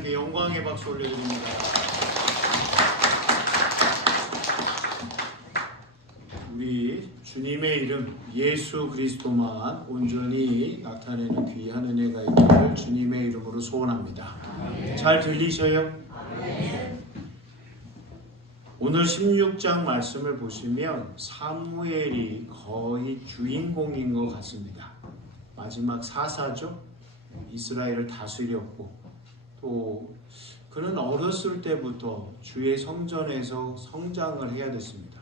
하나님께 영광의 박수 올려드립니다. 우리 주님의 이름 예수 그리스도만 온전히 나타내는 귀한 은혜가 있기를 주님의 이름으로 소원합니다. 잘 들리셔요? 오늘 16장 말씀을 보시면 사무엘이 거의 주인공인 것 같습니다. 마지막 사사죠. 이스라엘을 다스렸고 또 그는 어렸을 때부터 주의 성전에서 성장을 해야 됐습니다.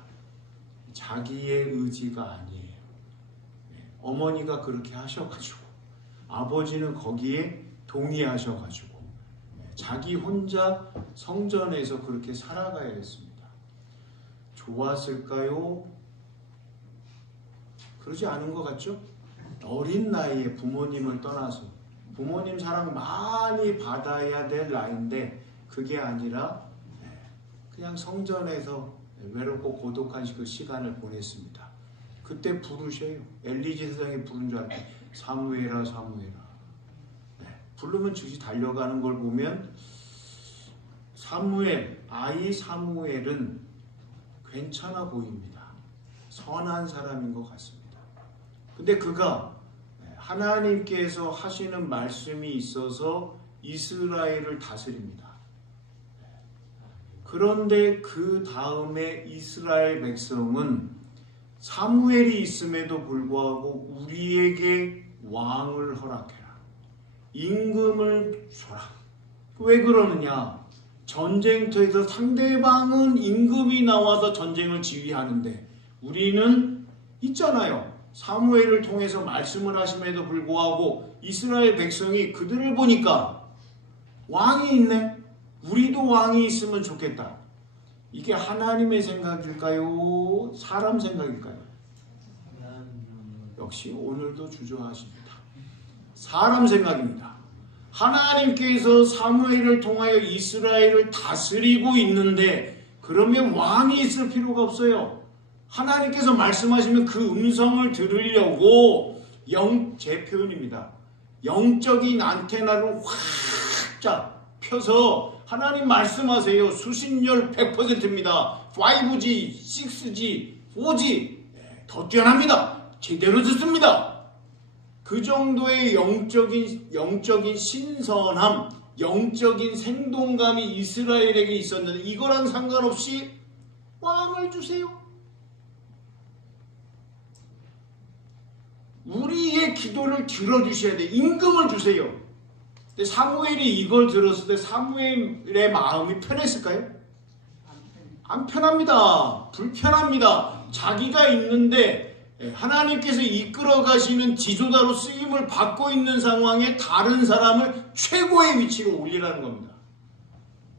자기의 의지가 아니에요. 어머니가 그렇게 하셔가지고 아버지는 거기에 동의하셔가지고 자기 혼자 성전에서 그렇게 살아가야 했습니다. 좋았을까요? 그러지 않은 것 같죠? 어린 나이에 부모님을 떠나서 부모님 사랑 많이 받아야 될 나이인데 그게 아니라 그냥 성전에서 외롭고 고독한 그 시간을 보냈습니다. 그때 부르셔요. 엘리 제사장이 부른 줄 알았더니 사무엘아 사무엘아. 부르면 즉시 달려가는 걸 보면 아이 사무엘은 괜찮아 보입니다. 선한 사람인 것 같습니다. 근데 그가 하나님께서 하시는 말씀이 있어서 이스라엘을 다스립니다. 그런데 그 다음에 이스라엘 백성은 사무엘이 있음에도 불구하고 우리에게 왕을 허락해라. 임금을 줘라. 왜 그러느냐? 전쟁터에서 상대방은 임금이 나와서 전쟁을 지휘하는데 우리는 있잖아요. 사무엘을 통해서 말씀을 하심에도 불구하고 이스라엘 백성이 그들을 보니까 왕이 있네. 우리도 왕이 있으면 좋겠다. 이게 하나님의 생각일까요? 사람 생각일까요? 역시 오늘도 주저하십니다. 사람 생각입니다. 하나님께서 사무엘을 통하여 이스라엘을 다스리고 있는데 그러면 왕이 있을 필요가 없어요. 하나님께서 말씀하시면 그 음성을 들으려고 제 표현입니다. 영적인 안테나를 확 펴서 하나님 말씀하세요. 수신열 100%입니다. 5G, 6G, 4G 더 뛰어납니다. 제대로 듣습니다. 그 정도의 영적인 신선함, 영적인 생동감이 이스라엘에게 있었는데 이거랑 상관없이 왕을 주세요. 우리의 기도를 들어주셔야 돼. 임금을 주세요. 근데 사무엘이 이걸 들었을 때 사무엘의 마음이 편했을까요? 안 편합니다. 불편합니다. 자기가 있는데 하나님께서 이끌어 가시는 지도자로 쓰임을 받고 있는 상황에 다른 사람을 최고의 위치로 올리라는 겁니다.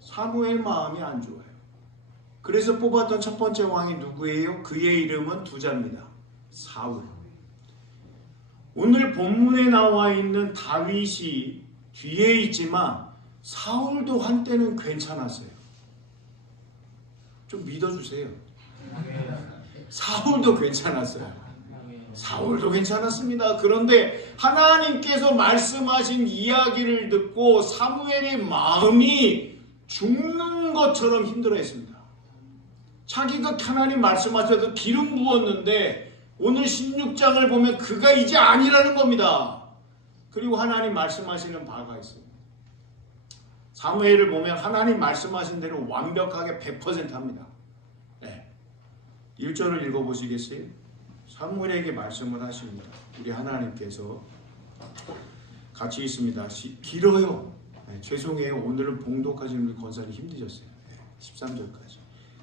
사무엘 마음이 안 좋아요. 그래서 뽑았던 첫 번째 왕이 누구예요? 그의 이름은 두 자입니다. 사울. 오늘 본문에 나와 있는 다윗이 뒤에 있지만 사울도 한때는 괜찮았어요. 좀 믿어주세요. 사울도 괜찮았어요. 사울도 괜찮았습니다. 그런데 하나님께서 말씀하신 이야기를 듣고 사무엘의 마음이 죽는 것처럼 힘들어했습니다. 자기가 하나님 말씀하셔서 기름 부었는데 오늘 16장을 보면 그가 이제 아니라는 겁니다. 그리고 하나님 말씀하시는 바가 있어요. 사무엘을 보면 하나님 말씀하신 대로 완벽하게 100% 합니다. 1절을 읽어보시겠어요? 사무엘에게 말씀을 하십니다. 우리 하나님께서 같이 있습니다. 길어요. 죄송해요. 오늘은 봉독하시는 권사님 힘드셨어요. 13절까지.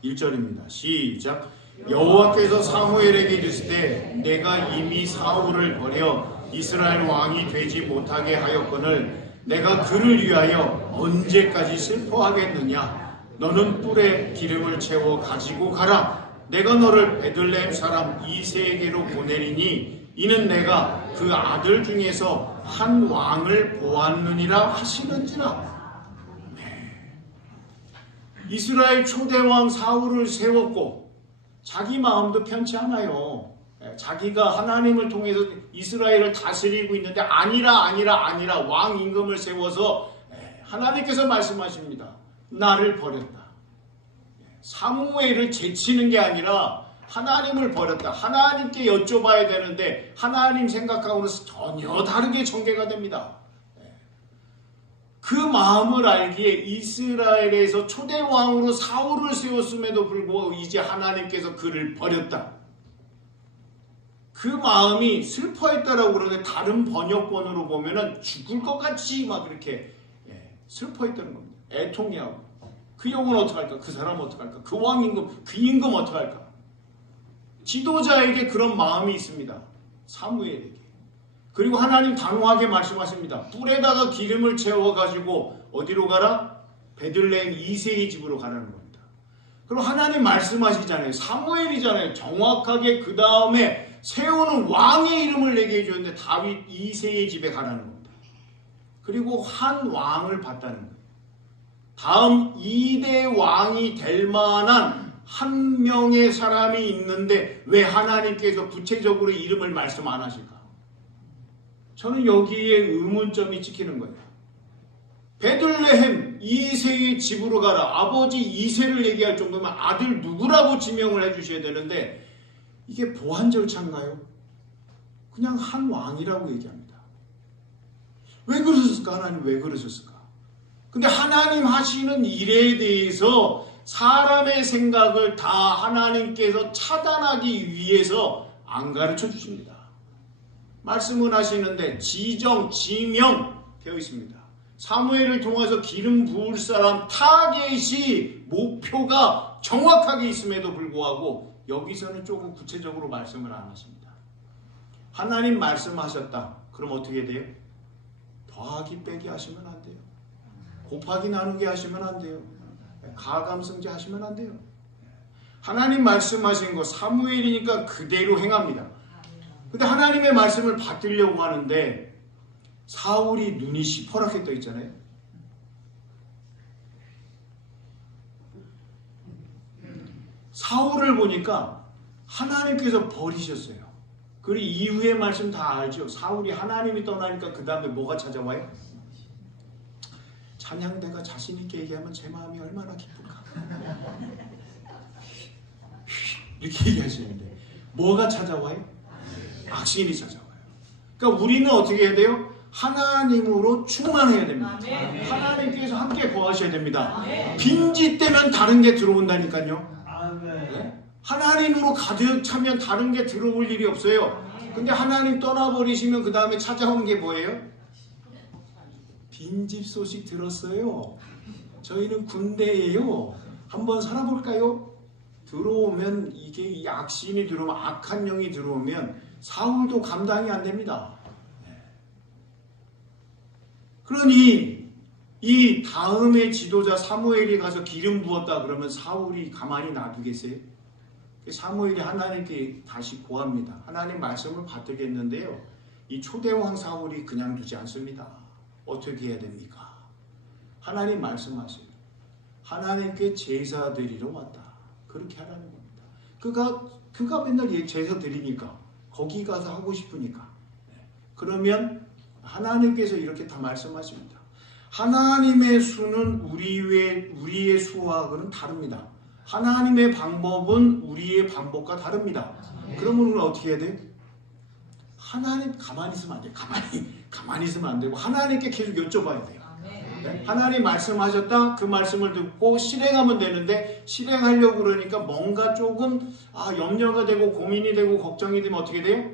1절입니다. 시작. 여호와께서 사무엘에게 이르시되 내가 이미 사울을 버려 이스라엘 왕이 되지 못하게 하였거늘 내가 그를 위하여 언제까지 슬퍼하겠느냐? 너는 뿔에 기름을 채워 가지고 가라. 내가 너를 베들레헴 사람 이새에게로 보내리니 이는 내가 그 아들 중에서 한 왕을 보았느니라 하시는지라. 이스라엘 초대왕 사울을 세웠고 자기 마음도 편치 않아요. 자기가 하나님을 통해서 이스라엘을 다스리고 있는데 아니라 왕 임금을 세워서 하나님께서 말씀하십니다. 나를 버렸다. 사무엘을 제치는 게 아니라 하나님을 버렸다. 하나님께 여쭤봐야 되는데 하나님 생각하고는 전혀 다르게 전개가 됩니다. 그 마음을 알기에 이스라엘에서 초대 왕으로 사울을 세웠음에도 불구하고 이제 하나님께서 그를 버렸다. 그 마음이 슬퍼했다라고 그러는데 다른 번역본으로 보면은 죽을 것 같이 막 이렇게 슬퍼했다는 겁니다. 애통해하고 그 영혼 어떡할까? 그 사람 어떡할까? 그 왕 임금, 그 임금 어떡할까? 지도자에게 그런 마음이 있습니다. 사무엘에게. 그리고 하나님 단호하게 말씀하십니다. 뿔에다가 기름을 채워가지고 어디로 가라? 베들레헴 이새의 집으로 가라는 겁니다. 그럼 하나님 말씀하시잖아요. 사무엘이잖아요. 정확하게 그 다음에 세우는 왕의 이름을 내게 해주는데 다윗 이새의 집에 가라는 겁니다. 그리고 한 왕을 봤다는 거예요. 다음 2대 왕이 될 만한 한 명의 사람이 있는데 왜 하나님께서 구체적으로 이름을 말씀 안 하실까? 저는 여기에 의문점이 찍히는 거예요. 베들레헴 이새의 집으로 가라. 아버지 이새를 얘기할 정도면 아들 누구라고 지명을 해주셔야 되는데 이게 보안 절차인가요? 그냥 한 왕이라고 얘기합니다. 왜 그러셨을까? 하나님 왜 그러셨을까? 근데 하나님 하시는 일에 대해서 사람의 생각을 다 하나님께서 차단하기 위해서 안 가르쳐 주십니다. 말씀을 하시는데 지정, 지명 되어 있습니다. 사무엘을 통해서 기름 부을 사람 타겟이 목표가 정확하게 있음에도 불구하고 여기서는 조금 구체적으로 말씀을 안 하십니다. 하나님 말씀하셨다. 그럼 어떻게 돼요? 더하기 빼기 하시면 안 돼요. 곱하기 나누기 하시면 안 돼요. 가감승제 하시면 안 돼요. 하나님 말씀하신 거 사무엘이니까 그대로 행합니다. 근데 하나님의 말씀을 받으려고 하는데 사울이 눈이 시퍼렇게 떠 있잖아요. 사울을 보니까 하나님께서 버리셨어요. 그리고 이후의 말씀 다 알죠. 사울이 하나님이 떠나니까 그 다음에 뭐가 찾아와요? 찬양대가 자신 있게 얘기하면 제 마음이 얼마나 기쁠까? 이렇게 얘기하시는데 뭐가 찾아와요? 악신이 찾아와요. 그러니까 우리는 어떻게 해야 돼요? 하나님으로 충만해야 됩니다. 하나님께서 함께 거하셔야 됩니다. 빈짓되면 다른 게 들어온다니까요. 네? 하나님으로 가득 차면 다른 게 들어올 일이 없어요. 근데 하나님 떠나버리시면 그 다음에 찾아온 게 뭐예요? 빈집 소식 들었어요. 저희는 군대예요. 한번 살아볼까요? 들어오면 이게 이 악신이 들어오면 악한 영이 들어오면 사울도 감당이 안 됩니다. 그러니 이 다음에 지도자 사무엘이 가서 기름 부었다 그러면 사울이 가만히 놔두겠어요? 사무엘이 하나님께 다시 고합니다. 하나님 말씀을 받들겠는데요. 이 초대왕 사울이 그냥 두지 않습니다. 어떻게 해야 됩니까? 하나님 말씀하세요. 하나님께 제사 드리러 왔다. 그렇게 하라는 겁니다. 그가 맨날 제사 드리니까 거기 가서 하고 싶으니까. 그러면 하나님께서 이렇게 다 말씀하십니다. 하나님의 수는 우리의 수하고는 다릅니다. 하나님의 방법은 우리의 방법과 다릅니다. 그러면 우리는 어떻게 해야 돼요? 하나님 가만히 있으면 안 돼요. 가만히 있으면 안 되고 하나님께 계속 여쭤봐야 돼요. 네? 하나님 말씀하셨다. 그 말씀을 듣고 실행하면 되는데 실행하려고 그러니까 뭔가 조금 염려가 되고 고민이 되고 걱정이 되면 어떻게 돼요?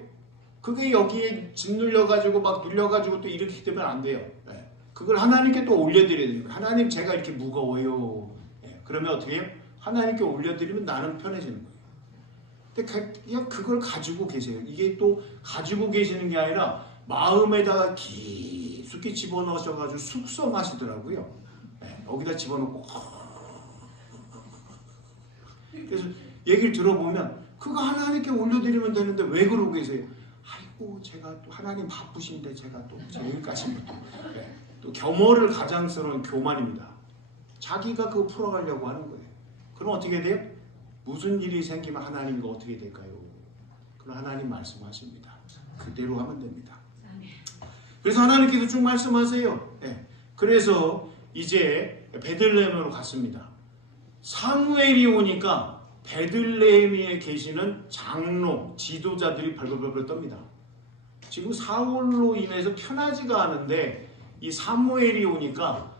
그게 여기에 짓눌려가지고 막 눌려가지고 또 이렇게 되면 안 돼요. 네. 그걸 하나님께 또 올려드려야 돼요. 하나님 제가 이렇게 무거워요. 네. 그러면 어떻게 해요? 하나님께 올려드리면 나는 편해지는 거예요. 근데 그냥 그걸 가지고 계세요. 이게 또 가지고 계시는 게 아니라 마음에다가 깊숙이 집어넣으셔가지고 숙성하시더라고요. 네. 여기다 집어넣고 그래서 얘기를 들어보면 그거 하나님께 올려드리면 되는데 왜 그러고 계세요? 아이고 제가 또 하나님 바쁘신데 제가 또 여기까지부터 네. 또 겸허를 가장스러운 교만입니다. 자기가 그거 풀어가려고 하는 거예요. 그럼 어떻게 돼요? 무슨 일이 생기면 하나님 이거 어떻게 될까요? 그럼 하나님 말씀하십니다. 그대로 하면 됩니다. 그래서 하나님께서 쭉 말씀하세요. 네. 그래서 이제 베들레헴으로 갔습니다. 사무엘이 오니까 베들레헴에 계시는 장로, 지도자들이 벌벌벌 떱니다. 지금 사울로 인해서 편하지가 않은데 이 사무엘이 오니까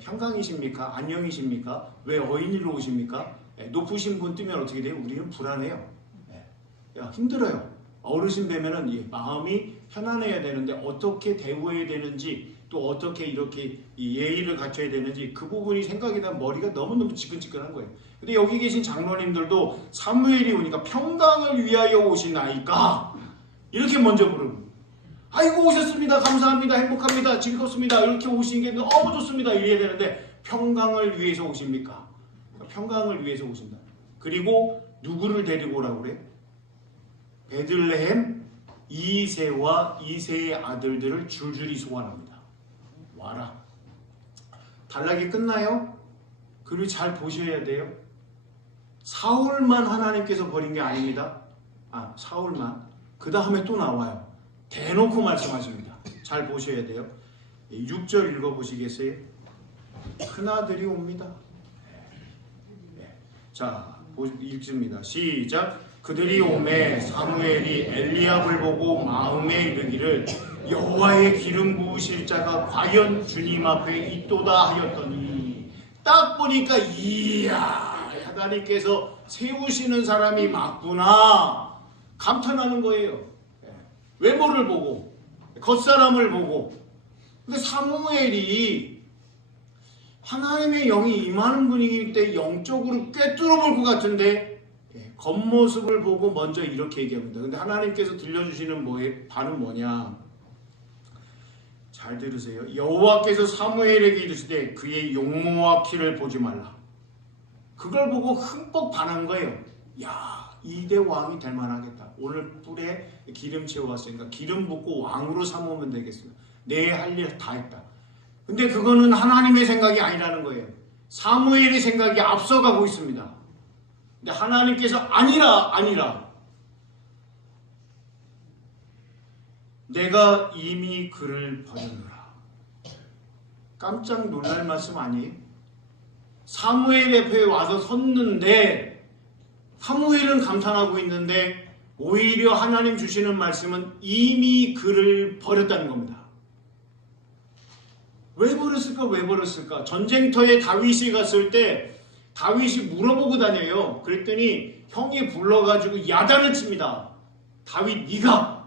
평강이십니까? 안녕이십니까? 왜 어인이로 오십니까? 높으신 분 뜨면 어떻게 돼요? 우리는 불안해요. 힘들어요. 어르신 뵈면은 마음이 편안해야 되는데 어떻게 대우해야 되는지 또 어떻게 이렇게 예의를 갖춰야 되는지 그 부분이 생각이 나면 머리가 너무너무 지끈지끈한 거예요. 근데 여기 계신 장로님들도 사무엘이 오니까 평강을 위하여 오시나이까 이렇게 먼저 부르고 아이고 오셨습니다. 감사합니다. 행복합니다. 즐겁습니다. 이렇게 오신 게 너무 좋습니다. 이래야 되는데 평강을 위해서 오십니까? 평강을 위해서 오신다. 그리고 누구를 데리고 오라고 그래? 베들레헴 이세와 이세의 아들들을 줄줄이 소환합니다. 와라. 단락이 끝나요? 그리고 잘 보셔야 돼요. 사울만 하나님께서 버린 게 아닙니다. 사울만. 그 다음에 또 나와요. 대놓고 말씀하십니다. 잘 보셔야 돼요. 6절 읽어보시겠어요? 큰아들이 옵니다. 자, 읽습니다. 시작. 그들이 오매 사무엘이 엘리압을 보고 마음에 이르기를 여호와의 기름 부으실 자가 과연 주님 앞에 있도다 하였더니 딱 보니까 이야 하나님께서 세우시는 사람이 맞구나 감탄하는 거예요. 외모를 보고 겉사람을 보고. 근데 사무엘이 하나님의 영이 임하는 분이기 때문에 영적으로 꿰뚫어 볼 것 같은데 겉모습을 보고 먼저 이렇게 얘기합니다. 근데 하나님께서 들려주시는 바는 뭐냐? 잘 들으세요. 여호와께서 사무엘에게 이르시되 그의 용모와 키를 보지 말라. 그걸 보고 흠뻑 반한 거예요. 야, 이대 왕이 될 만하겠다. 오늘 뿔에 기름 채워왔으니까 기름 붓고 왕으로 삼으면 되겠습니다. 내 할 일 다 했다. 근데 그거는 하나님의 생각이 아니라는 거예요. 사무엘의 생각이 앞서가고 있습니다. 근데 하나님께서 아니라 내가 이미 그를 버렸노라. 깜짝 놀랄 말씀 아니에요? 사무엘 옆에 와서 섰는데 사무엘은 감탄하고 있는데 오히려 하나님 주시는 말씀은 이미 그를 버렸다는 겁니다. 왜 버렸을까? 전쟁터에 다윗이 갔을 때 다윗이 물어보고 다녀요. 그랬더니 형이 불러가지고 야단을 칩니다. 다윗 네가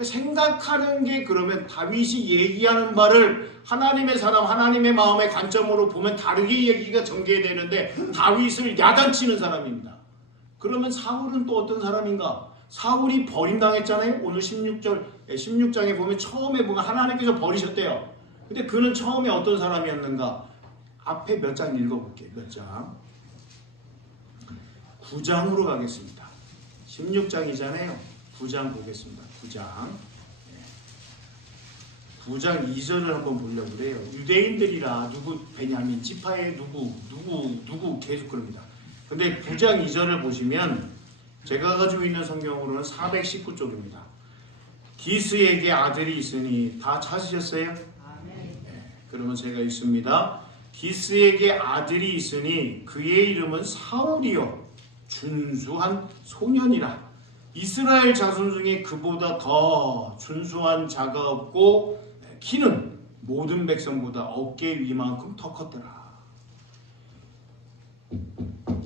생각하는 게 그러면 다윗이 얘기하는 바를 하나님의 사람 하나님의 마음의 관점으로 보면 다르게 얘기가 전개되는데 다윗을 야단치는 사람입니다. 그러면 사울은 또 어떤 사람인가? 사울이 버림당했잖아요. 오늘 16장에 보면 처음에 보면 하나님께서 버리셨대요. 근데 그는 처음에 어떤 사람이었는가? 앞에 몇 장 읽어볼게요. 몇 장? 9장으로 가겠습니다. 16장이잖아요. 9장 보겠습니다. 9장. 9장 2절을 한번 보려고 그래요. 유대인들이라 누구 베냐민 지파의 누구 계속 그럽니다. 근데 9장 2절을 보시면 제가 가지고 있는 성경으로는 419쪽입니다. 기스에게 아들이 있으니 다 찾으셨어요? 그러면 제가 읽습니다. 기스에게 아들이 있으니 그의 이름은 사울이요 준수한 소년이라. 이스라엘 자손 중에 그보다 더 준수한 자가 없고 키는 모든 백성보다 어깨 위만큼 더 컸더라.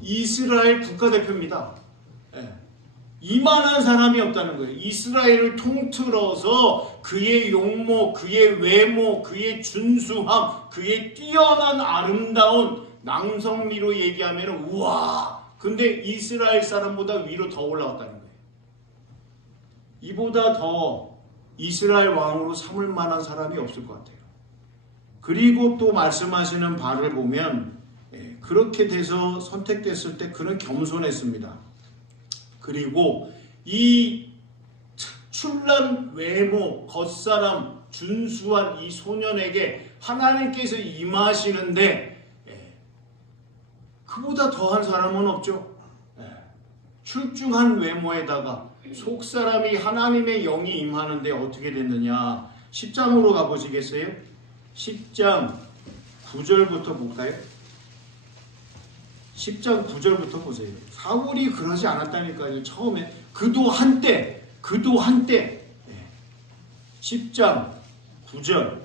이스라엘 국가대표입니다. 이만한 사람이 없다는 거예요. 이스라엘을 통틀어서 그의 용모, 그의 외모, 그의 준수함, 그의 뛰어난 아름다운 낭성미로 얘기하면 우와! 근데 이스라엘 사람보다 위로 더 올라왔다는 거예요. 이보다 더 이스라엘 왕으로 삼을 만한 사람이 없을 것 같아요. 그리고 또 말씀하시는 바를 보면 그렇게 돼서 선택됐을 때 그는 겸손했습니다. 그리고 이 특출난 외모, 겉사람, 준수한 이 소년에게 하나님께서 임하시는데 그보다 더한 사람은 없죠. 출중한 외모에다가 속사람이 하나님의 영이 임하는데 어떻게 됐느냐. 10장으로 가보시겠어요? 10장 9절부터 볼까요? 10장 9절부터 보세요. 사울이 그러지 않았다니까요. 처음에 그도 한때 10장 9절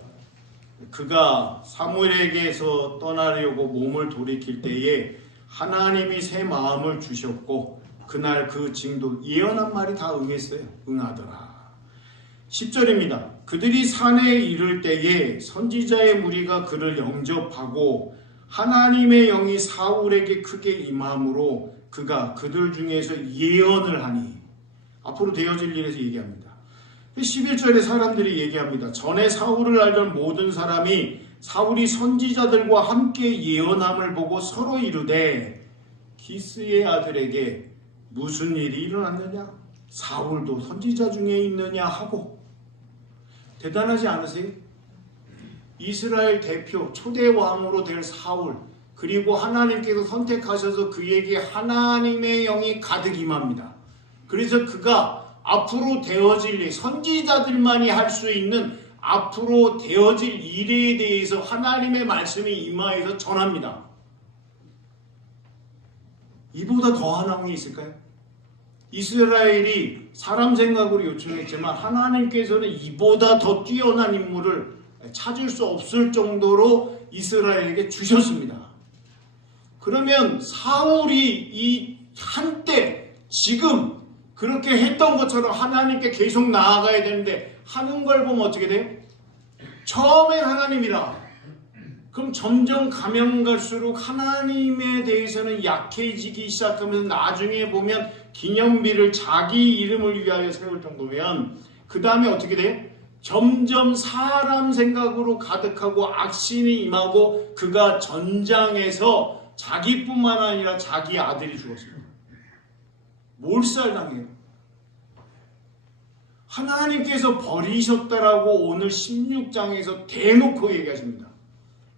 그가 사무엘에게서 떠나려고 몸을 돌이킬 때에 하나님이 새 마음을 주셨고 그날 그 징도 예언한 말이 다 응했어요. 응하더라. 10절입니다. 그들이 산에 이를 때에 선지자의 무리가 그를 영접하고 하나님의 영이 사울에게 크게 임함으로 그가 그들 중에서 예언을 하니 앞으로 되어질 일에서 얘기합니다. 11절에 사람들이 얘기합니다. 전에 사울을 알던 모든 사람이 사울이 선지자들과 함께 예언함을 보고 서로 이르되 기스의 아들에게 무슨 일이 일어났느냐? 사울도 선지자 중에 있느냐 하고. 대단하지 않으세요? 이스라엘 대표 초대 왕으로 될 사울, 그리고 하나님께서 선택하셔서 그에게 하나님의 영이 가득 임합니다. 그래서 그가 앞으로 되어질 일, 선지자들만이 할 수 있는 앞으로 되어질 일에 대해서 하나님의 말씀이 임하여서 전합니다. 이보다 더한 왕이 있을까요? 이스라엘이 사람 생각으로 요청했지만 하나님께서는 이보다 더 뛰어난 인물을 찾을 수 없을 정도로 이스라엘에게 주셨습니다. 그러면 사울이 이 한때 지금 그렇게 했던 것처럼 하나님께 계속 나아가야 되는데 하는 걸 보면 어떻게 돼요? 처음엔 하나님이라. 그럼 점점 가면 갈수록 하나님에 대해서는 약해지기 시작하면서 나중에 보면 기념비를 자기 이름을 위하여 세울 정도면 그 다음에 어떻게 돼요? 점점 사람 생각으로 가득하고 악신이 임하고 그가 전장에서 자기뿐만 아니라 자기 아들이 죽었습니다. 몰살당해요. 하나님께서 버리셨다라고 오늘 16장에서 대놓고 얘기하십니다.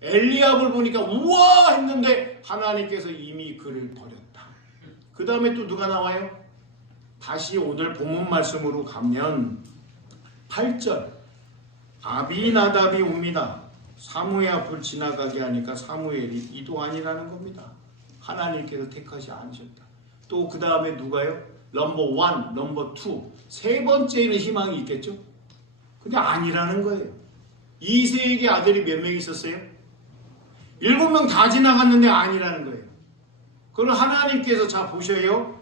엘리압을 보니까 우와 했는데 하나님께서 이미 그를 버렸다. 그 다음에 또 누가 나와요? 다시 오늘 본문 말씀으로 가면 8절 아비나답이 옵니다. 사무엘 앞을 지나가게 하니까 사무엘이 이도 아니라는 겁니다. 하나님께서 택하지 않으셨다. 또 그 다음에 누가요? 넘버 1, 넘버 2 세 번째에는 희망이 있겠죠? 근데 아니라는 거예요. 이새에게 아들이 몇 명 있었어요? 7명 다 지나갔는데 아니라는 거예요. 그걸 하나님께서 자 보셔요.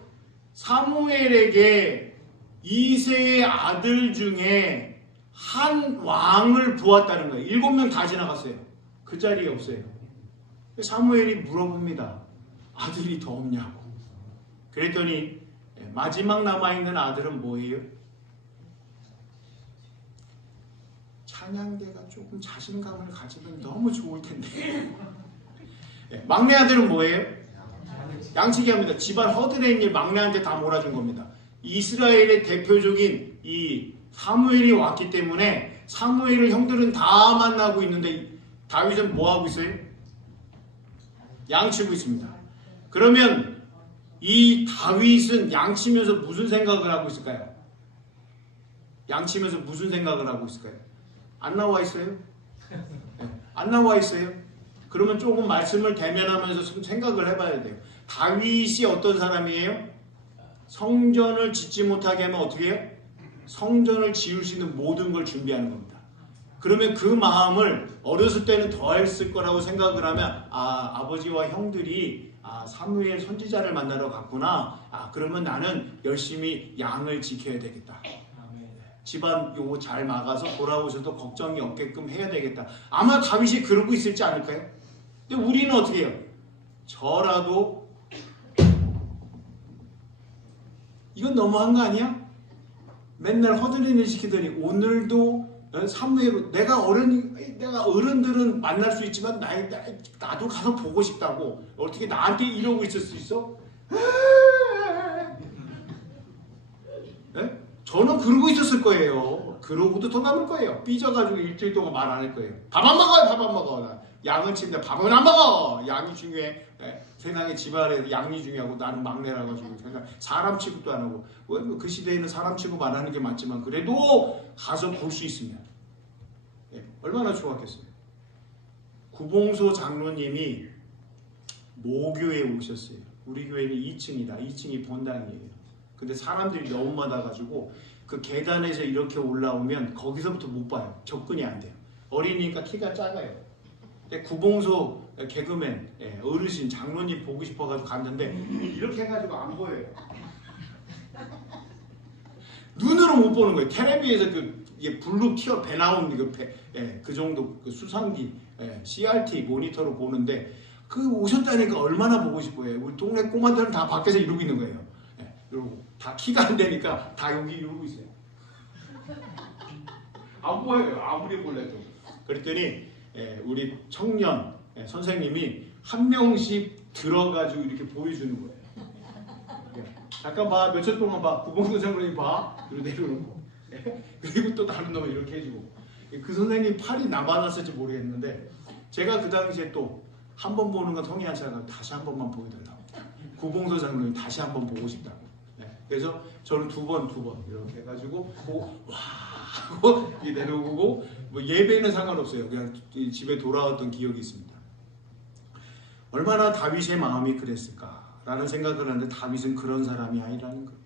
사무엘에게 이새의 아들 중에 한 왕을 부었다는 거예요. 7명 다 지나갔어요. 그 자리에 없어요. 사무엘이 물어봅니다. 아들이 더 없냐고. 그랬더니 마지막 남아있는 아들은 뭐예요? 찬양대가 조금 자신감을 가지면 너무 좋을 텐데. 막내 아들은 뭐예요? 양치기 합니다. 집안 허드렛 일 막내한테 다 몰아준 겁니다. 이스라엘의 대표적인 이 사무엘이 왔기 때문에 사무엘을 형들은 다 만나고 있는데 다윗은 뭐 하고 있어요? 양치고 있습니다. 그러면 이 다윗은 양치면서 무슨 생각을 하고 있을까요? 양치면서 무슨 생각을 하고 있을까요? 안 나와 있어요? 안 나와 있어요? 그러면 조금 말씀을 대면하면서 좀 생각을 해봐야 돼요. 다윗이 어떤 사람이에요? 성전을 짓지 못하게 하면 어떻게 해요? 성전을 지을 수 있는 모든 걸 준비하는 겁니다. 그러면 그 마음을 어렸을 때는 더 했을 거라고 생각을 하면 아버지와 형들이 사무엘 선지자를 만나러 갔구나. 그러면 나는 열심히 양을 지켜야 되겠다. 집안 요거 잘 막아서 돌아오셔도 걱정이 없게끔 해야 되겠다. 아마 다윗이 그러고 있을지 않을까요? 근데 우리는 어떻게 해요? 저라도 이건 너무한 거 아니야? 맨날 허드렛일 시키더니 오늘도 사무엘 내가 어른들은 만날 수 있지만 나도 가서 보고 싶다고 어떻게 나한테 이러고 있을 수 있어? 네? 저는 그러고 있었을 거예요. 그러고도 더 남을 거예요. 삐져가지고 일주일 동안 말 안 할 거예요. 밥 안 먹어요. 밥 안 먹어. 양은 치는데 밥은 안 먹어. 양이 중요해. 네? 세상에 집안에서 양이 중요하고 나는 막내라 가지고 사람 취급도 안 하고 그 시대에는 사람 취급 안 하는 게 맞지만 그래도 가서 볼 수 있으면 얼마나 좋았겠어요. 구봉소 장로님이 모교에 오셨어요. 우리 교회는 2층이다. 2층이 본당이에요. 근데 사람들이 너무 많아가지고 그 계단에서 이렇게 올라오면 거기서부터 못 봐요. 접근이 안 돼요. 어리니까 키가 작아요. 근데 구봉소 개그맨 어르신 장로님 보고 싶어가지고 갔는데 이렇게 해가지고 안 보여요. 눈으로 못 보는 거예요. 텔레비에서 블루 티어 배 나오는 그 정도 그 수상기 CRT 모니터로 보는데 그 오셨다니까 얼마나 보고 싶어요. 우리 동네 꼬마들은 다 밖에서 이러고 있는 거예요. 이러고 다 키가 안 되니까 다 여기 이러고 있어요. 안 보여요. 아무리 볼래도. 그랬더니 우리 청년 선생님이 한 명씩 들어가지고 이렇게 보여주는 거예요. 잠깐 봐. 몇 초 동안 봐. 구봉소 장로님 봐. 그리고 내려놓고. 그리고 또 다른 놈을 이렇게 해주고. 그 선생님 팔이 남아났을지 모르겠는데 제가 그 당시에 또 한 번 보는 건 성의 않지 않아요. 다시 한 번만 보여달라고. 구봉소 장로님 다시 한 번 보고 싶다고. 그래서 저는 두 번 이렇게 해가지고 와 하고 내려오고 뭐 예배는 상관없어요. 그냥 집에 돌아왔던 기억이 있습니다. 얼마나 다윗의 마음이 그랬을까라는 생각을 하는데 다윗은 그런 사람이 아니라는 거예요.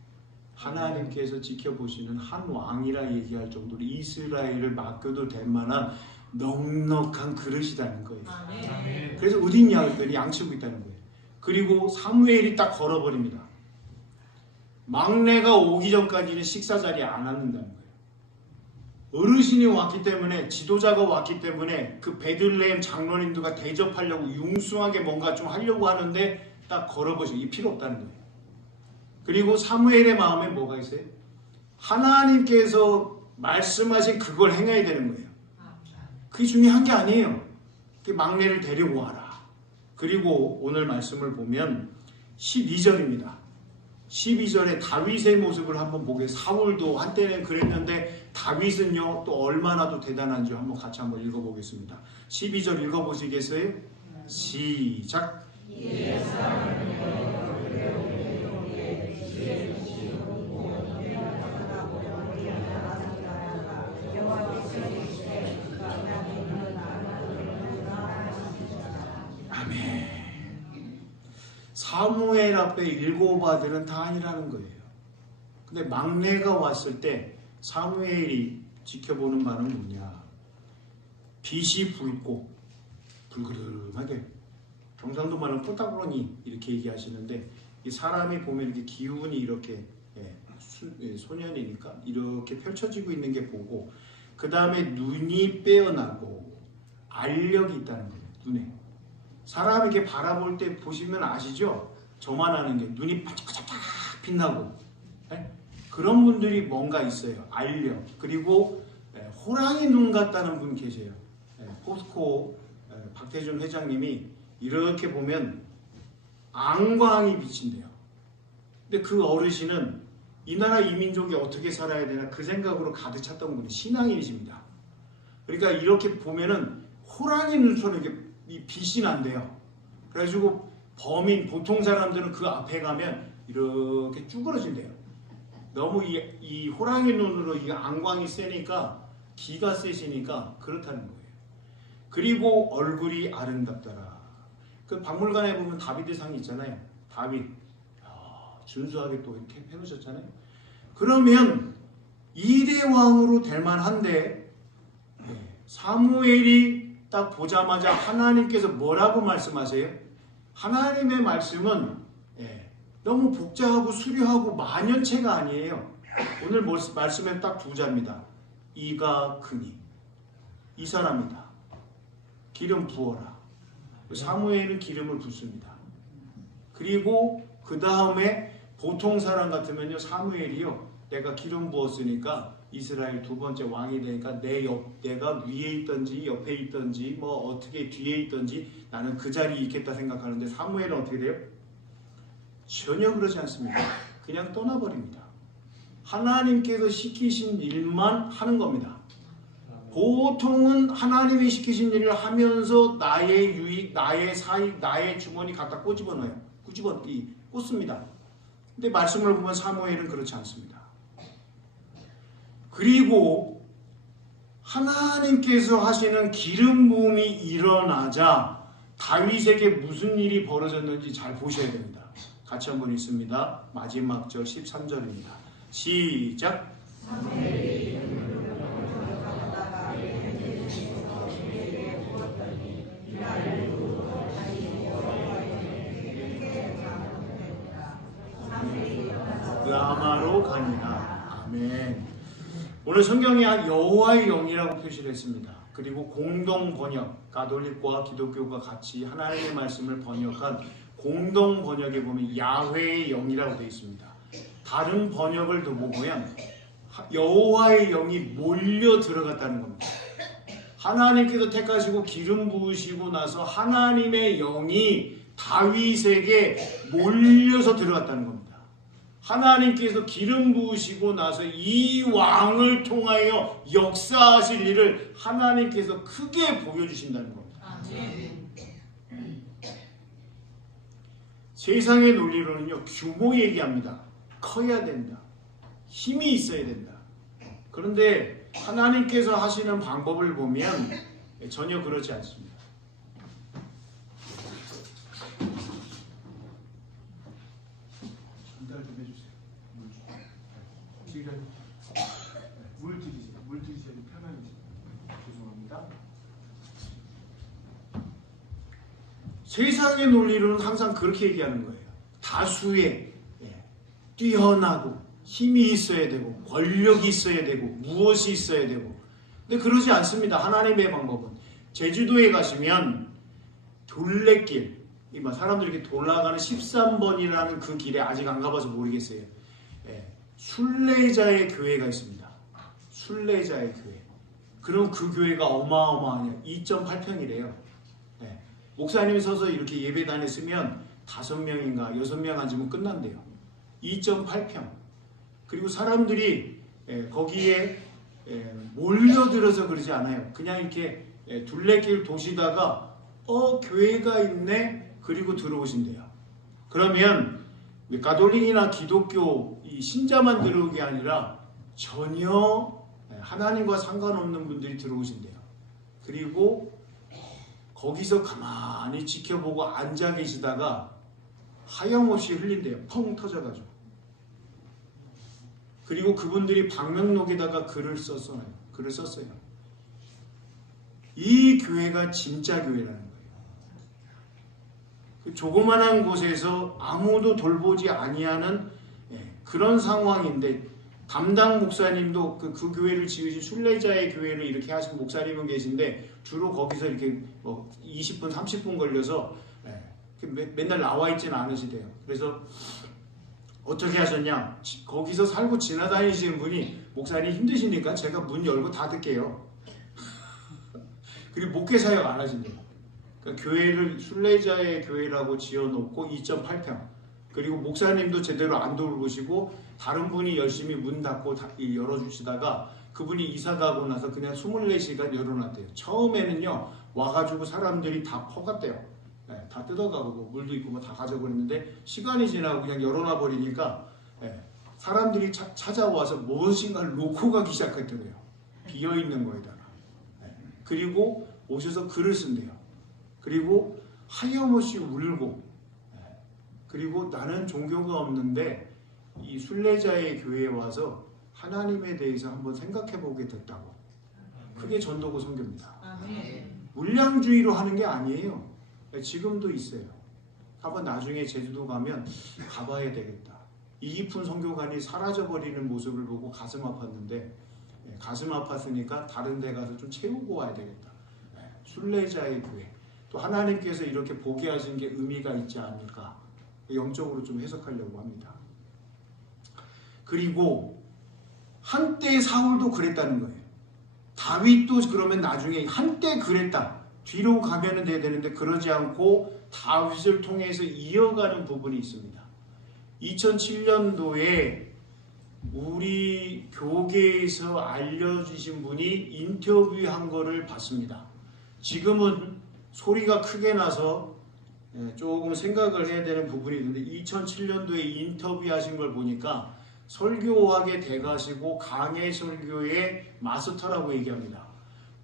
하나님께서 지켜보시는 한 왕이라 얘기할 정도로 이스라엘을 맡겨도 될 만한 넉넉한 그릇이라는 거예요. 그래서 어디 있냐 그랬더니 양치고 있다는 거예요. 그리고 사무엘이 딱 걸어버립니다. 막내가 오기 전까지는 식사 자리에 안 앉는다는 거예요. 어르신이 왔기 때문에 지도자가 왔기 때문에 그 베들레헴 장로님들과 대접하려고 융숭하게 뭔가 좀 하려고 하는데 딱 걸어보시고 이 필요 없다는 거예요. 그리고 사무엘의 마음에 뭐가 있어요? 하나님께서 말씀하신 그걸 행해야 되는 거예요. 그게 중요한 게 아니에요. 그 막내를 데리고 와라. 그리고 오늘 말씀을 보면 12절입니다. 12절에 다윗의 모습을 한번 보게. 사울도 한때는 그랬는데 다윗은요 또 얼마나 또 대단한지 한번 같이 한번 읽어보겠습니다. 12절 읽어보시겠어요? 시작. 아멘. 사무엘 앞에 7 아들은 다 아니라는 거예요. 근데 막내가 왔을 때 사무엘이 지켜보는 바는 뭐냐? 빛이 붉고 불그름하게, 경상도 말은 뽀따구러니 이렇게 얘기하시는데 이 사람이 보면 이렇게 기운이 이렇게 소년이니까 이렇게 펼쳐지고 있는 게 보고, 그 다음에 눈이 빼어나고 알력이 있다는 거예요. 눈에 사람에게 바라볼 때 보시면 아시죠? 저만 아는 게 눈이 반짝반짝 빛나고 그런 분들이 뭔가 있어요. 알력. 그리고 호랑이 눈 같다는 분 계세요. 포스코 박태준 회장님이 이렇게 보면 앙광이 비친대요. 근데 그 어르신은 이 나라 이 민족이 어떻게 살아야 되나 그 생각으로 가득 찼던 분이 신앙인이십니다. 그러니까 이렇게 보면은 호랑이 눈처럼 이렇게 빛이 난대요. 그래가지고 범인 보통 사람들은 그 앞에 가면 이렇게 쭈그러진대요. 너무 이 호랑이 눈으로 이 안광이 세니까, 기가 세시니까 그렇다는 거예요. 그리고 얼굴이 아름답더라. 그 박물관에 보면 다비드 상이 있잖아요. 다윗 준수하게 또 이렇게 해놓으셨잖아요. 그러면 2대 왕으로 될 만한데 사무엘이 딱 보자마자 하나님께서 뭐라고 말씀하세요? 하나님의 말씀은 너무 복잡하고 수려하고 만연체가 아니에요. 오늘 말씀에 딱 2자입니다. 이가 크니 이 사람이다. 기름 부어라. 사무엘은 기름을 붓습니다. 그리고 그 다음에 보통 사람 같으면요, 사무엘이요, 내가 기름 부었으니까 이스라엘 2번째 왕이 되니까 내가 위에 있든지 옆에 있든지 뭐 어떻게 뒤에 있든지 나는 그 자리에 있겠다 생각하는데, 사무엘은 어떻게 돼요? 전혀 그러지 않습니다. 그냥 떠나버립니다. 하나님께서 시키신 일만 하는 겁니다. 보통은 하나님이 시키신 일을 하면서 나의 유익, 나의 사익, 나의 주머니 갖다 꽂습니다. 근데 말씀을 보면 사무엘은 그렇지 않습니다. 그리고 하나님께서 하시는 기름 부음이 일어나자 다윗에게 무슨 일이 벌어졌는지 잘 보셔야 됩니다. 같이 한번 읽습니다. 마지막 절 13절입니다. 시작. 라마로 가니라. 아멘. 오늘 성경에 여호와의 영이라고 표시를 했습니다. 그리고 공동 번역, 가톨릭과 기독교가 같이 하나님의 말씀을 번역한 공동 번역에 보면 야훼의 영이라고 되어 있습니다. 다른 번역을 더 보면 여호와의 영이 몰려 들어갔다는 겁니다. 하나님께서 택하시고 기름 부으시고 나서 하나님의 영이 다윗에게 몰려서 들어갔다는 겁니다. 하나님께서 기름 부으시고 나서 이 왕을 통하여 역사하실 일을 하나님께서 크게 보여주신다는 겁니다. 아멘. 세상의 논리로는요, 규모 얘기합니다. 커야 된다. 힘이 있어야 된다. 그런데 하나님께서 하시는 방법을 보면 전혀 그렇지 않습니다. 물 드리세요. 편안히. 죄송합니다. 세상의 논리로는 항상 그렇게 얘기하는 거예요. 다수의 뛰어나고 힘이 있어야 되고 권력이 있어야 되고 무엇이 있어야 되고. 근데 그러지 않습니다. 하나님의 방법은. 제주도에 가시면 둘레길, 사람들이 이렇게 돌아가는 13번이라는 그 길에 아직 안 가봐서 모르겠어요. 순례자의 교회가 있습니다. 순례자의 교회. 그럼 그 교회가 어마어마하냐? 2.8평이래요. 목사님이 서서 이렇게 예배단에 쓰면 5명인가 6명 앉으면 끝난대요. 2.8평. 그리고 사람들이 거기에 몰려들어서 그러지 않아요. 그냥 이렇게 둘레길 도시다가 교회가 있네? 그리고 들어오신대요. 그러면 가톨릭이나 기독교 이 신자만 들어오는 게 아니라 전혀 하나님과 상관없는 분들이 들어오신대요. 그리고 거기서 가만히 지켜보고 앉아 계시다가 하염없이 흘린대요. 펑 터져가지고. 그리고 그분들이 방명록에다가 글을 썼어요. 이 교회가 진짜 교회라는 거예요. 그 조그만한 곳에서 아무도 돌보지 아니하는 그런 상황인데, 담당 목사님도 그 교회를 지으신 순례자의 교회를 이렇게 하신 목사님은 계신데 주로 거기서 이렇게 20분 30분 걸려서 맨날 나와 있지는 않으시대요. 그래서 어떻게 하셨냐, 거기서 살고 지나다니시는 분이 목사님 힘드시니까 제가 문 열고 닫을게요. 그리고 목회 사역 안 하신대요. 그러니까 교회를 순례자의 교회라고 지어놓고 2.8평, 그리고 목사님도 제대로 안 돌보시고 다른 분이 열심히 문 닫고 열어주시다가 그분이 이사 가고 나서 그냥 24시간 열어놨대요. 처음에는요, 와가지고 사람들이 다 퍼갔대요. 다 뜯어가고 물도 있고 뭐 다 가져버렸는데 시간이 지나고 그냥 열어놔 버리니까 사람들이 찾아와서 무엇인가를 놓고 가기 시작했더래요. 비어있는 거에다가. 그리고 오셔서 글을 쓴대요. 그리고 하염없이 울고, 그리고 나는 종교가 없는데 이 순례자의 교회에 와서 하나님에 대해서 한번 생각해 보게 됐다고. 그게 전도고 선교입니다. 물량주의로 하는 게 아니에요. 지금도 있어요. 한번 나중에 제주도 가면 가봐야 되겠다. 이 깊은 선교관이 사라져버리는 모습을 보고 가슴 아팠는데, 가슴 아팠으니까 다른 데 가서 좀 채우고 와야 되겠다. 순례자의 교회. 또 하나님께서 이렇게 보게 하신 게 의미가 있지 않을까. 영적으로 좀 해석하려고 합니다. 그리고 한때 사울도 그랬다는 거예요. 다윗도 그러면 나중에 한때 그랬다. 뒤로 가면 돼야 되는데 그러지 않고 다윗을 통해서 이어가는 부분이 있습니다. 2007년도에 우리 교계에서 알려주신 분이 인터뷰한 거를 봤습니다. 지금은 소리가 크게 나서 조금 생각을 해야 되는 부분이 있는데 2007년도에 인터뷰하신 걸 보니까 설교하게 돼가시고 강해 설교의 마스터라고 얘기합니다.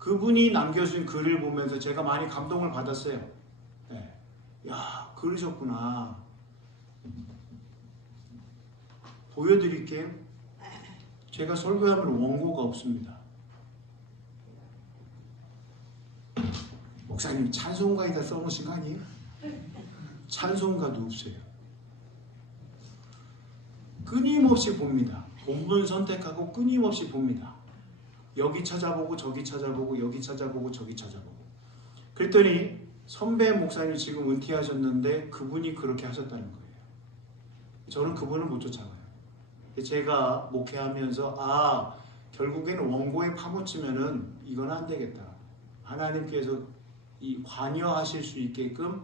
그분이 남겨준 글을 보면서 제가 많이 감동을 받았어요. 네. 야, 그러셨구나. 보여드릴게요. 제가 설교하면 원고가 없습니다. 목사님 찬송가에다 써놓으신 거 아니에요? 찬송가도 없어요. 끊임없이 봅니다. 본문 선택하고 끊임없이 봅니다. 여기 찾아보고 저기 찾아보고 여기 찾아보고 저기 찾아보고. 그랬더니 선배 목사님 지금 은퇴하셨는데 그분이 그렇게 하셨다는 거예요. 저는 그분을 못 쫓아가요. 제가 목회하면서 결국에는 원고에 파묻히면은 이건 안 되겠다. 하나님께서 이 관여하실 수 있게끔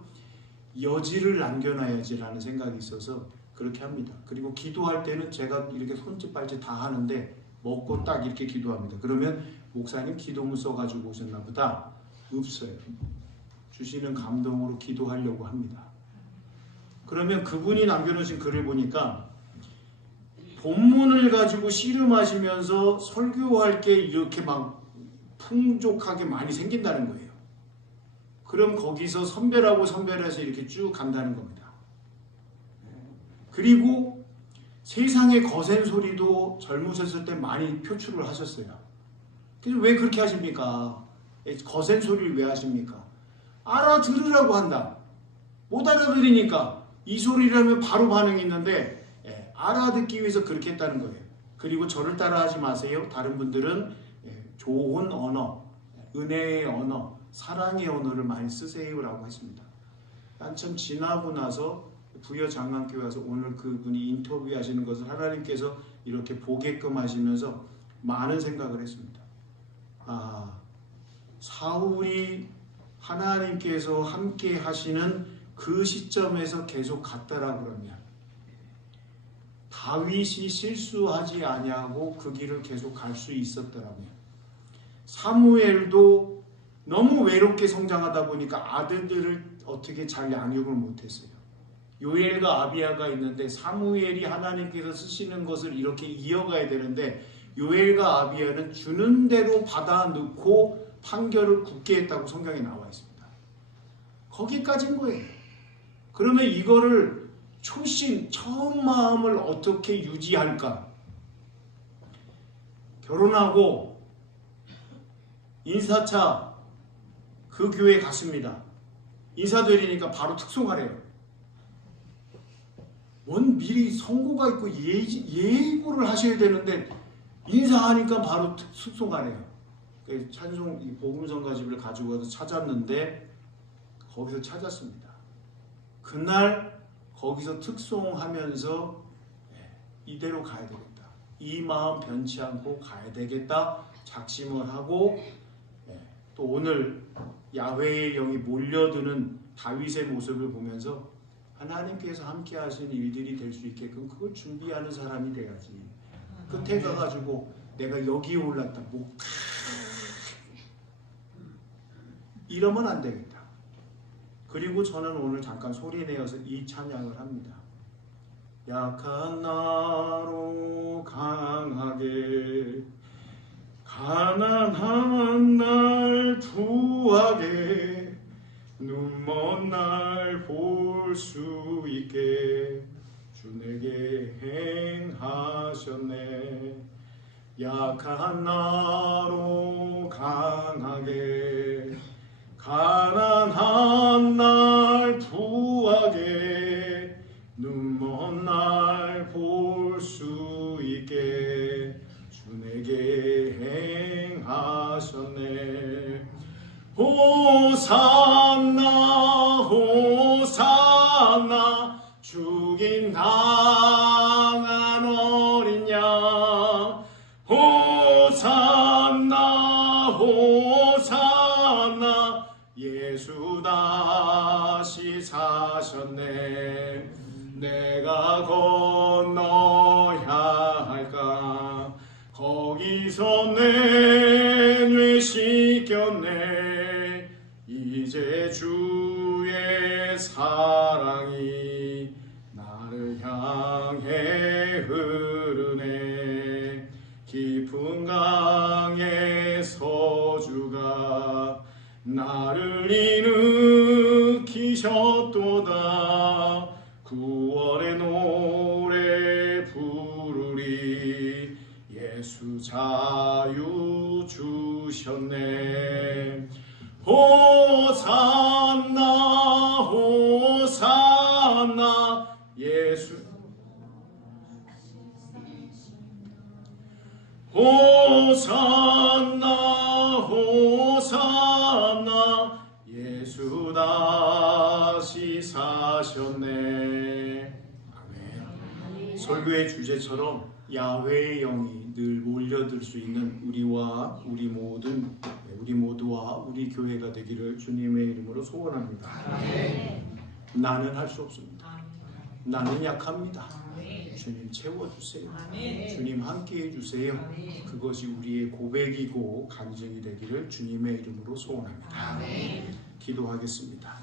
여지를 남겨놔야지라는 생각이 있어서 그렇게 합니다. 그리고 기도할 때는 제가 이렇게 손짓 발짓 다 하는데 먹고 딱 이렇게 기도합니다. 그러면 목사님 기도문 써가지고 오셨나 보다. 없어요. 주시는 감동으로 기도하려고 합니다. 그러면 그분이 남겨놓으신 글을 보니까 본문을 가지고 씨름하시면서 설교할 게 이렇게 막 풍족하게 많이 생긴다는 거예요. 그럼 거기서 선별해서 이렇게 쭉 간다는 겁니다. 그리고 세상의 거센 소리도 젊으셨을 때 많이 표출을 하셨어요. 그래서 왜 그렇게 하십니까? 거센 소리를 왜 하십니까? 알아들으라고 한다. 못 알아들으니까 이 소리를 하면 바로 반응이 있는데 알아듣기 위해서 그렇게 했다는 거예요. 그리고 저를 따라하지 마세요. 다른 분들은 좋은 언어, 은혜의 언어, 사랑의 언어를 많이 쓰세요라고 했습니다. 한참 지나고 나서 부여장관교회 와서 오늘 그분이 인터뷰하시는 것을 하나님께서 이렇게 보게끔 하시면서 많은 생각을 했습니다. 사울이 하나님께서 함께 하시는 그 시점에서 계속 갔다라 그러면 다윗이 실수하지 아니하고 그 길을 계속 갈 수 있었더라면 사무엘도 너무 외롭게 성장하다 보니까 아들들을 어떻게 잘 양육을 못했어요. 요엘과 아비야가 있는데 사무엘이 하나님께서 쓰시는 것을 이렇게 이어가야 되는데 요엘과 아비야는 주는 대로 받아 넣고 판결을 굳게 했다고 성경에 나와 있습니다. 거기까지인 거예요. 그러면 이거를 처음 마음을 어떻게 유지할까? 결혼하고 인사차 그 교회에 갔습니다. 인사드리니까 바로 특송하래요. 미리 선고가 있고 예고를 하셔야 되는데 인사하니까 바로 특송하래요. 찬송 복음성가집을 가지고 와서 찾았는데 거기서 찾았습니다. 그날 거기서 특송하면서 이대로 가야 되겠다. 이 마음 변치 않고 가야 되겠다. 작심을 하고 또 오늘 야훼의 영이 몰려드는 다윗의 모습을 보면서 하나님께서 함께 하시는 일들이 될 수 있게끔 그걸 준비하는 사람이 돼야지. 끝에 가가지고 내가 여기에 올랐다. 이러면 안 되겠다. 그리고 저는 오늘 잠깐 소리내어서 이 찬양을 합니다. 약한 나로 강하게 가난한 날 부하게 눈먼 날 볼 수 있게 주 내게 행하셨네. 약한 나로 강하게 가난한 날 부하게 눈먼 날 볼 수 있게 주 내게 행하셨네. 호산나 호산나 죽임 당한 어린 양 호산나 호산나 예수 다시 사셨네. 내가 건너야 할까 거기서 내 죄 씻겼네. 이제 주의 사랑이 나를 향해 흐르네. 깊은 강에서 주가 나를 일으키셨도다. 구원의 노래 부르리. 예수 자유 주셨네. 호산나 호산나. 예수 호산나 호산나. 예수 다시 사셨네. 아멘. 설교의 주제처럼 야훼의 영이 늘 몰려들 수 있는 우리 모두와 우리 교회가 되기를 주님의 이름으로 소원합니다. 아멘. 나는 할 수 없습니다. 나는 약합니다. 주님 채워주세요. 주님 함께해 주세요. 그것이 우리의 고백이고 간증이 되기를 주님의 이름으로 소원합니다. 기도하겠습니다.